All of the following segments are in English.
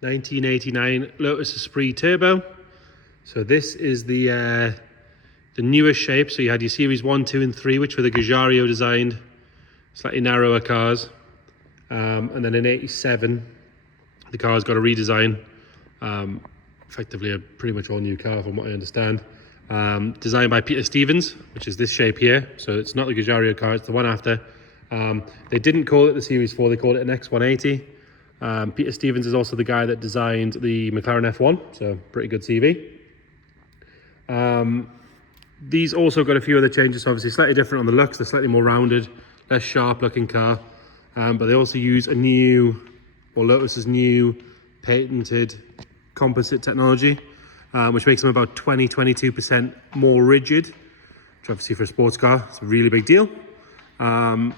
1989 Lotus Esprit Turbo. So this is the newest shape. So you had your series 1, 2 and 3, which were the Gajario designed, slightly narrower cars. And then in 87, the car's got a redesign. Effectively a pretty much all new car from what I understand. Designed by Peter Stevens, which is this shape here. So it's not the Gajario car, it's the one after. They didn't call it the Series 4, they called it an X180. Peter Stevens is also the guy that designed the McLaren F1, so pretty good CV. These also got a few other changes, so obviously slightly different on the looks. They're slightly more rounded, less sharp looking car. But they also use Lotus's new patented composite technology, which makes them about 20-22% more rigid, which obviously for a sports car, it's a really big deal. A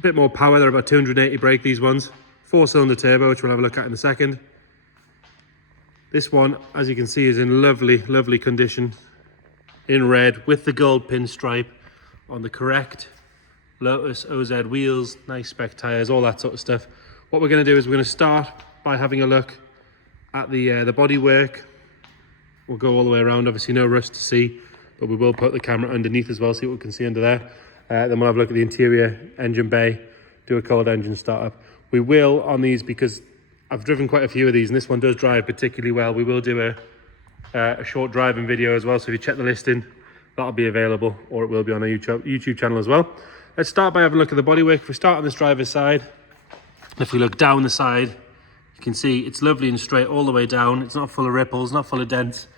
bit more power, they're about 280 brake, these ones. 4-cylinder turbo, which we'll have a look at in a second. This one, as you can see, is in lovely, lovely condition, in red, with the gold pinstripe on the correct Lotus OZ wheels, nice spec tyres, all that sort of stuff. What we're going to do is we're going to start by having a look at the bodywork. We'll go all the way around, obviously no rust to see, but we will put the camera underneath as well, see what we can see under there. Then we'll have a look at the interior engine bay, do a cold engine startup. We will, on these, because I've driven quite a few of these and this one does drive particularly well, we will do a short driving video as well. So if you check the listing, that'll be available, or it will be on our YouTube channel as well. Let's start by having a look at the bodywork. If we start on this driver's side, if we look down the side, you can see it's lovely and straight all the way down. It's not full of ripples, not full of dents.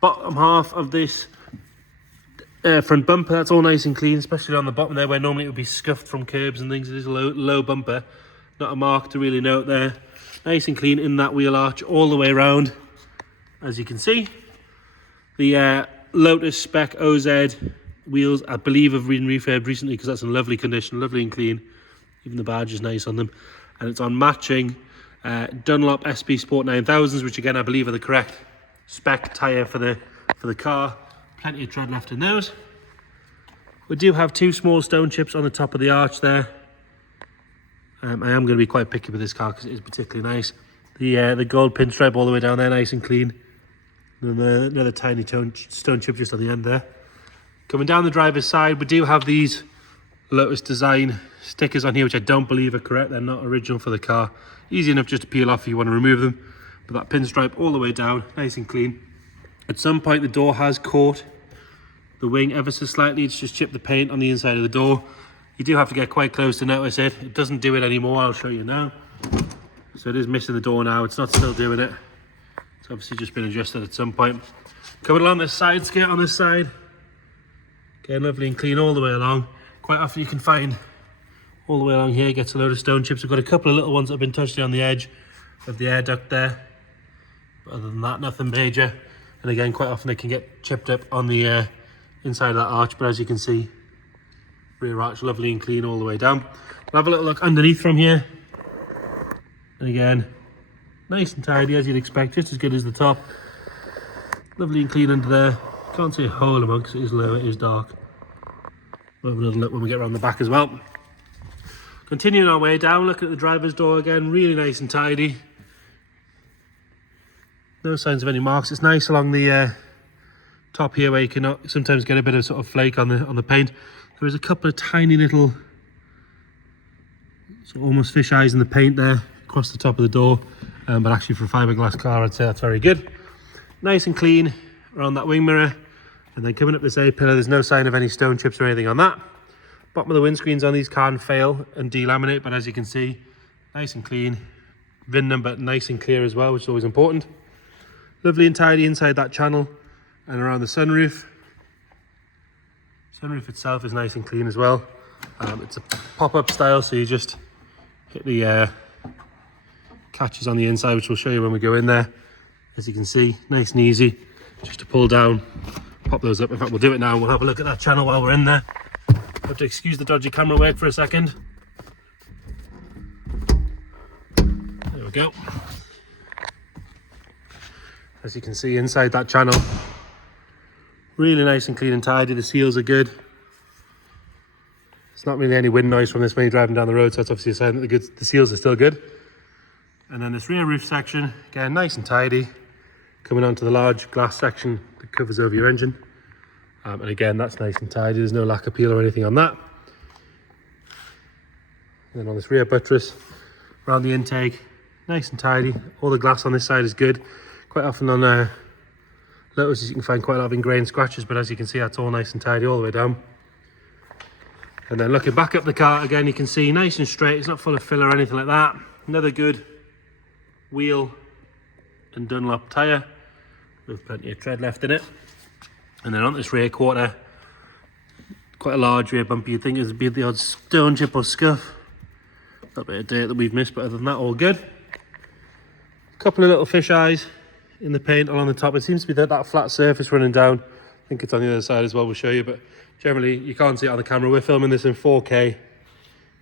Bottom half of this front bumper, that's all nice and clean, especially on the bottom there where normally it would be scuffed from curbs and things. It is a low bumper, not a mark to really note there. Nice and clean in that wheel arch all the way around. As you can see, the Lotus spec OZ wheels, I believe, have been refurbed recently because that's in lovely condition, lovely and clean. Even the badge is nice on them. And it's on matching Dunlop SP Sport 9000s, which again I believe are the correct spec tyre for the car. Plenty of tread left in those. We do have 2 small stone chips on the top of the arch there. I am going to be quite picky with this car because it is particularly nice. The gold pinstripe all the way down there, nice and clean. And another tiny stone chip just on the end there. Coming down the driver's side, we do have these Lotus design stickers on here, which I don't believe are correct. They're not original for the car. Easy enough just to peel off if you want to remove them. But that pinstripe all the way down, nice and clean. At some point the door has caught the wing ever so slightly. It's just chipped the paint on the inside of the door. You do have to get quite close to notice it. It doesn't do it anymore, I'll show you now. So it is missing the door now, it's not still doing it. It's obviously just been adjusted at some point. Coming along the side skirt on this side. Again, lovely and clean all the way along. Quite often you can find all the way along here, gets a load of stone chips. We've got a couple of little ones that have been touched on the edge of the air duct there. But other than that, nothing major. And again, quite often they can get chipped up on the inside of that arch, but as you can see, rear arch lovely and clean all the way down. We'll have a little look underneath from here. And again, nice and tidy as you'd expect, just as good as the top. Lovely and clean under there. Can't see a hole amongst it, is low, it is dark. We'll have another look when we get around the back as well. Continuing our way down, look at the driver's door again, really nice and tidy. No signs of any marks. It's nice along the top here where you can sometimes get a bit of sort of flake on the paint. There is a couple of tiny little sort of almost fish eyes in the paint there across the top of the door, but actually for a fiberglass car I'd say that's very good. Nice and clean around that wing mirror, and then coming up this A-pillar, there's no sign of any stone chips or anything on that. Bottom of the windscreens on these can fail and delaminate, but as you can see, nice and clean. VIN number nice and clear as well, which is always important. Lovely and tidy inside that channel and around the sunroof. Sunroof itself is nice and clean as well. It's a pop-up style, so you just hit the catches on the inside, which we'll show you when we go in there. As you can see, nice and easy, just to pull down, pop those up. In fact, we'll do it now. We'll have a look at that channel while we're in there. Have to excuse the dodgy camera work for a second. There we go. As you can see inside that channel, really nice and clean and tidy. The seals are good. It's not really any wind noise from this when you're driving down the road, so that's obviously a sign that the seals are still good. And then this rear roof section, again, nice and tidy. Coming onto the large glass section that covers over your engine. And again, that's nice and tidy. There's no lack of peel or anything on that. And then on this rear buttress, around the intake, nice and tidy. All the glass on this side is good. Quite often on Lotus, you can find quite a lot of ingrained scratches, but as you can see, that's all nice and tidy all the way down. And then looking back up the car, again, you can see nice and straight. It's not full of filler or anything like that. Another good wheel and Dunlop tyre with plenty of tread left in it. And then on this rear quarter, quite a large rear bumper. You'd think it would be the odd stone chip or scuff. A little bit of dirt that we've missed, but other than that, all good. A couple of little fish eyes in the paint along the top. It seems to be that flat surface running down. I think it's on the other side as well, we'll show you, but generally you can't see it on the camera. We're filming this in 4K.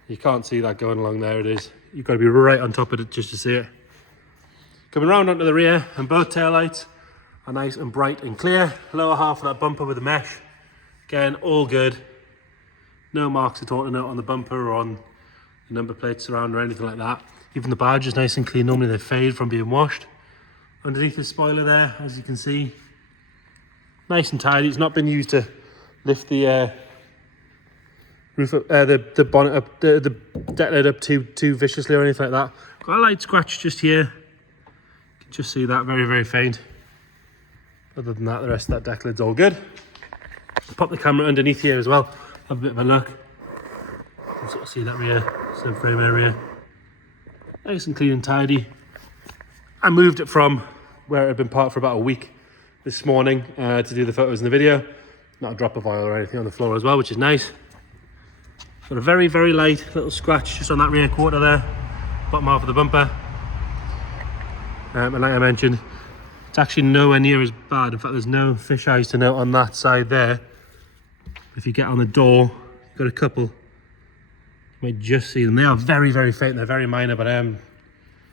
You can't see that going along there. It is. You've got to be right on top of it just to see it. Coming round onto the rear, and both taillights are nice and bright and clear. Lower half of that bumper with the mesh, again, all good. No marks at all to note on the bumper or on the number plates around or anything like that. Even the badge is nice and clean. Normally they fade from being washed. Underneath the spoiler there, as you can see, nice and tidy. It's not been used to lift the roof up, the bonnet up, the deck lid up too viciously or anything like that. Got a light scratch just here. You can just see that, very, very faint. Other than that, the rest of that deck lid's all good. Pop the camera underneath here as well. Have a bit of a look. You can sort of see that rear subframe area. Nice and clean and tidy. I moved it from where it had been parked for about a week this morning to do the photos in the video. Not a drop of oil or anything on the floor as well, which is nice. Got a very, very light little scratch just on that rear quarter there, bottom half of the bumper. And like I mentioned, it's actually nowhere near as bad. In fact, there's no fish eyes to note on that side there. If you get on the door, you've got a couple. You might just see them. They are very, very faint. They're very minor, but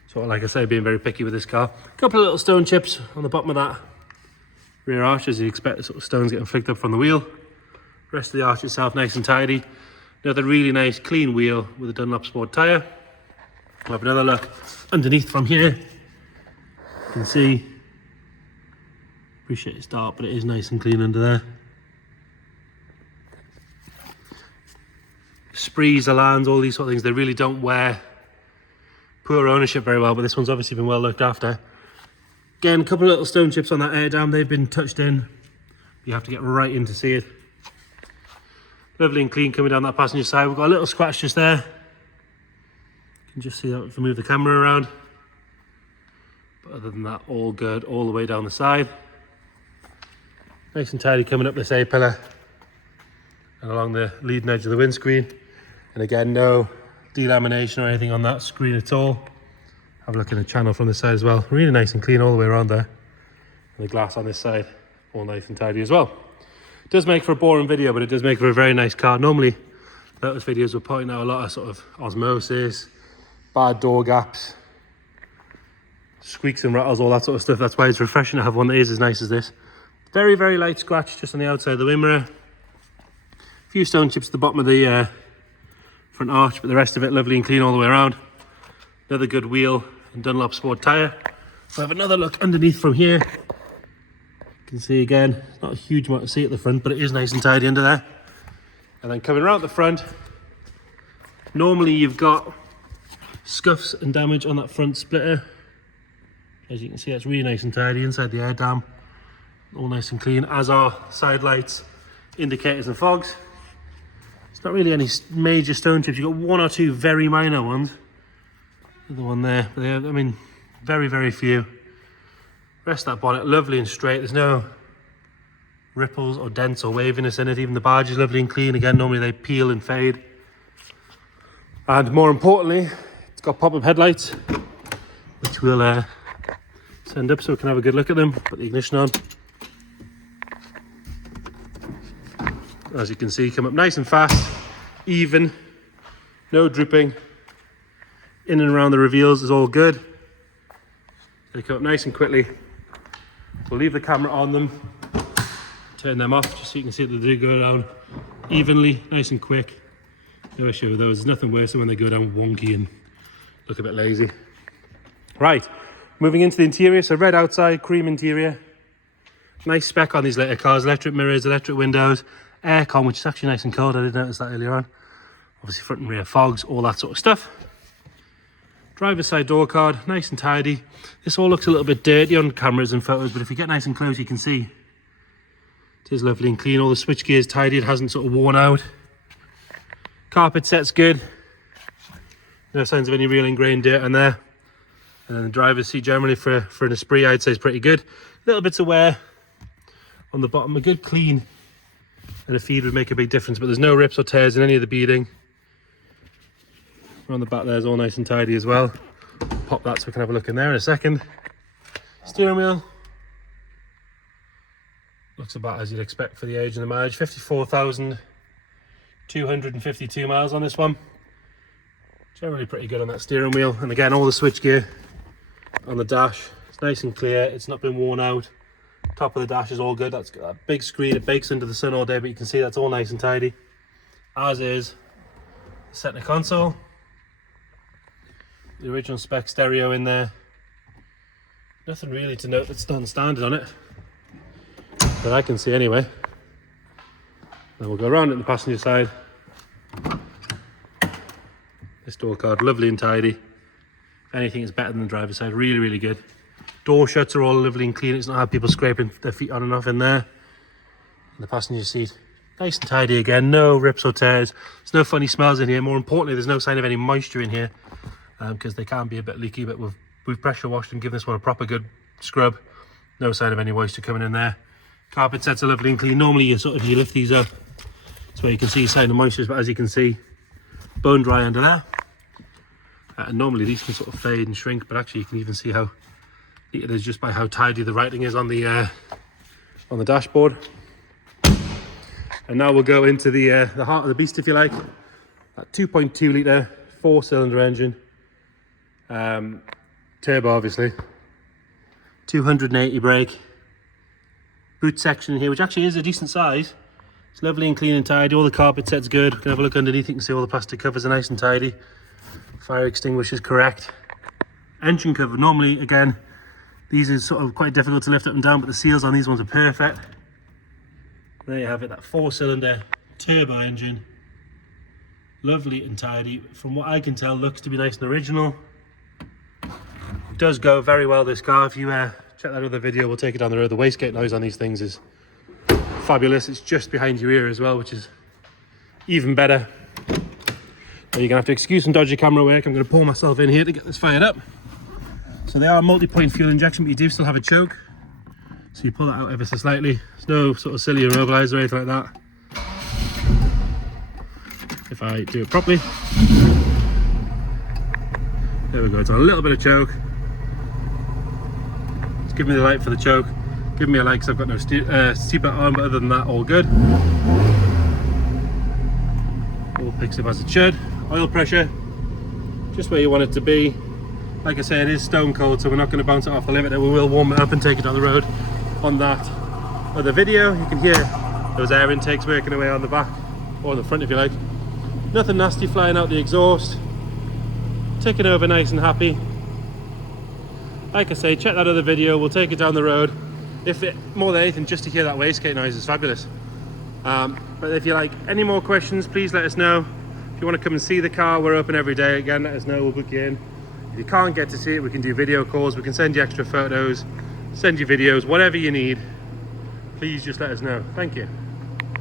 sort of like I say, being very picky with this car. A couple of little stone chips on the bottom of that rear arch, as you expect, the sort of stones getting flicked up from the wheel. The rest of the arch itself nice and tidy. Another really nice clean wheel with a Dunlop Sport tyre. We'll have another look underneath from here. You can see, appreciate it's dark, but it is nice and clean under there. Sprees, Alans, all these sort of things, they really don't wear poor ownership very well, but this one's obviously been well looked after. Again, a couple of little stone chips on that air dam. They've been touched in. You have to get right in to see it. Lovely and clean coming down that passenger side. We've got a little scratch just there. You can just see that if I move the camera around. But other than that, all good all the way down the side. Nice and tidy coming up this A-pillar and along the leading edge of the windscreen. And again, no delamination or anything on that screen at all. Have a look in the channel from this side as well. Really nice and clean all the way around there. And the glass on this side, all nice and tidy as well. It does make for a boring video, but it does make for a very nice car. Normally, Lotus videos will point out a lot of sort of osmosis, bad door gaps, squeaks and rattles, all that sort of stuff. That's why it's refreshing to have one that is as nice as this. Very, very light scratch just on the outside of the wing mirror. A few stone chips at the bottom of the front arch, but the rest of it lovely and clean all the way around. Another good wheel and Dunlop Sport tyre. We'll have another look underneath from here. You can see again, not a huge amount to see at the front, but it is nice and tidy under there. And then coming around the front, normally you've got scuffs and damage on that front splitter. As you can see, it's really nice and tidy inside the air dam. All nice and clean, as are side lights, indicators and fogs. It's not really any major stone chips. You've got one or two very minor ones. The one there, but I mean, very, very few. Rest of that bonnet, lovely and straight. There's no ripples or dents or waviness in it. Even the badge is lovely and clean. Again, normally they peel and fade. And more importantly, it's got pop-up headlights, which we'll send up so we can have a good look at them. Put the ignition on. As you can see, come up nice and fast, even, no drooping. In and around the reveals is all good. They come up nice and quickly. We'll leave the camera on them, turn them off just so you can see that they do go down evenly, nice and quick. No issue with those. There's nothing worse than when they go down wonky and look a bit lazy. Right, moving into the interior. So red outside, cream interior. Nice spec on these later cars. Electric mirrors, electric windows, aircon, which is actually nice and cold. I didn't notice that earlier on. Obviously front and rear fogs, all that sort of stuff. Driver's side door card, nice and tidy. This all looks a little bit dirty on cameras and photos, but if you get nice and close, you can see it is lovely and clean. All the switch gears tidy, it hasn't sort of worn out. Carpet set's good. No signs of any real ingrained dirt in there. And then the driver's seat generally for an Esprit, I'd say is pretty good. Little bits of wear on the bottom, a good clean and a feed would make a big difference, but there's no rips or tears in any of the beading. On the back there's all nice and tidy as well. Pop that so we can have a look in there in a second. Steering wheel looks about as you'd expect for the age and the mileage. 54,252 miles on this one. Generally pretty good on that steering wheel. And again, all the switch gear on the dash, it's nice and clear, it's not been worn out. Top of the dash is all good. That's got that big screen, it bakes into the sun all day, but you can see that's all nice and tidy, as is the center console. The original spec stereo in there. Nothing really to note that's non-standard on it, that I can see anyway. Then we'll go around it on the passenger side. This door card, lovely and tidy. If anything, it's better than the driver's side. Really, really good. Door shuts are all lovely and clean. It's not had people scraping their feet on and off in there. And the passenger seat, nice and tidy again. No rips or tears. There's no funny smells in here. More importantly, there's no sign of any moisture in here, because they can be a bit leaky, but we've pressure washed and given this one a proper good scrub. No sign of any moisture coming in there. Carpet sets are lovely and clean. Normally you lift these up so you can see sign of moisture, but as you can see, bone dry under there. And normally these can sort of fade and shrink, but actually you can even see how it is just by how tidy the writing is on the dashboard. And now we'll go into the heart of the beast, if you like. That 2.2 litre 4-cylinder engine. Turbo, obviously. 280 brake. Boot section here, which actually is a decent size. It's lovely and clean and tidy. All the carpet set's good. We can have a look underneath. You can see all the plastic covers are nice and tidy. Fire extinguisher is correct. Engine cover, normally, again, these are sort of quite difficult to lift up and down, but the seals on these ones are perfect. There you have it, that 4-cylinder turbo engine. Lovely and tidy. From what I can tell, looks to be nice and original. Does go very well, this car. If you check that other video, we'll take it down the road. The wastegate noise on these things is fabulous. It's just behind your ear as well, which is even better. Now you're gonna have to excuse some dodgy camera work. I'm gonna pull myself in here to get this fired up. So they are multi-point fuel injection, but you do still have a choke. So you pull that out ever so slightly. There's no sort of silly immobilizer or anything like that. If I do it properly. There we go, it's on a little bit of choke. Just give me the light for the choke. Give me a light because I've got no seatbelt on, but other than that, all good. All picks up as it should. Oil pressure, just where you want it to be. Like I say, it is stone cold, so we're not going to bounce it off the limiter. We will warm it up and take it down the road on that other video. You can hear those air intakes working away on the back, or on the front if you like. Nothing nasty flying out the exhaust. Ticking over nice and happy. Like I say, check that other video. We'll take it down the road. More than anything, just to hear that wastegate noise is fabulous. But if you like any more questions, please let us know. If you want to come and see the car, we're open every day. Again, let us know, we'll book you in. If you can't get to see it, we can do video calls, we can send you extra photos, send you videos, whatever you need. Please just let us know. Thank you.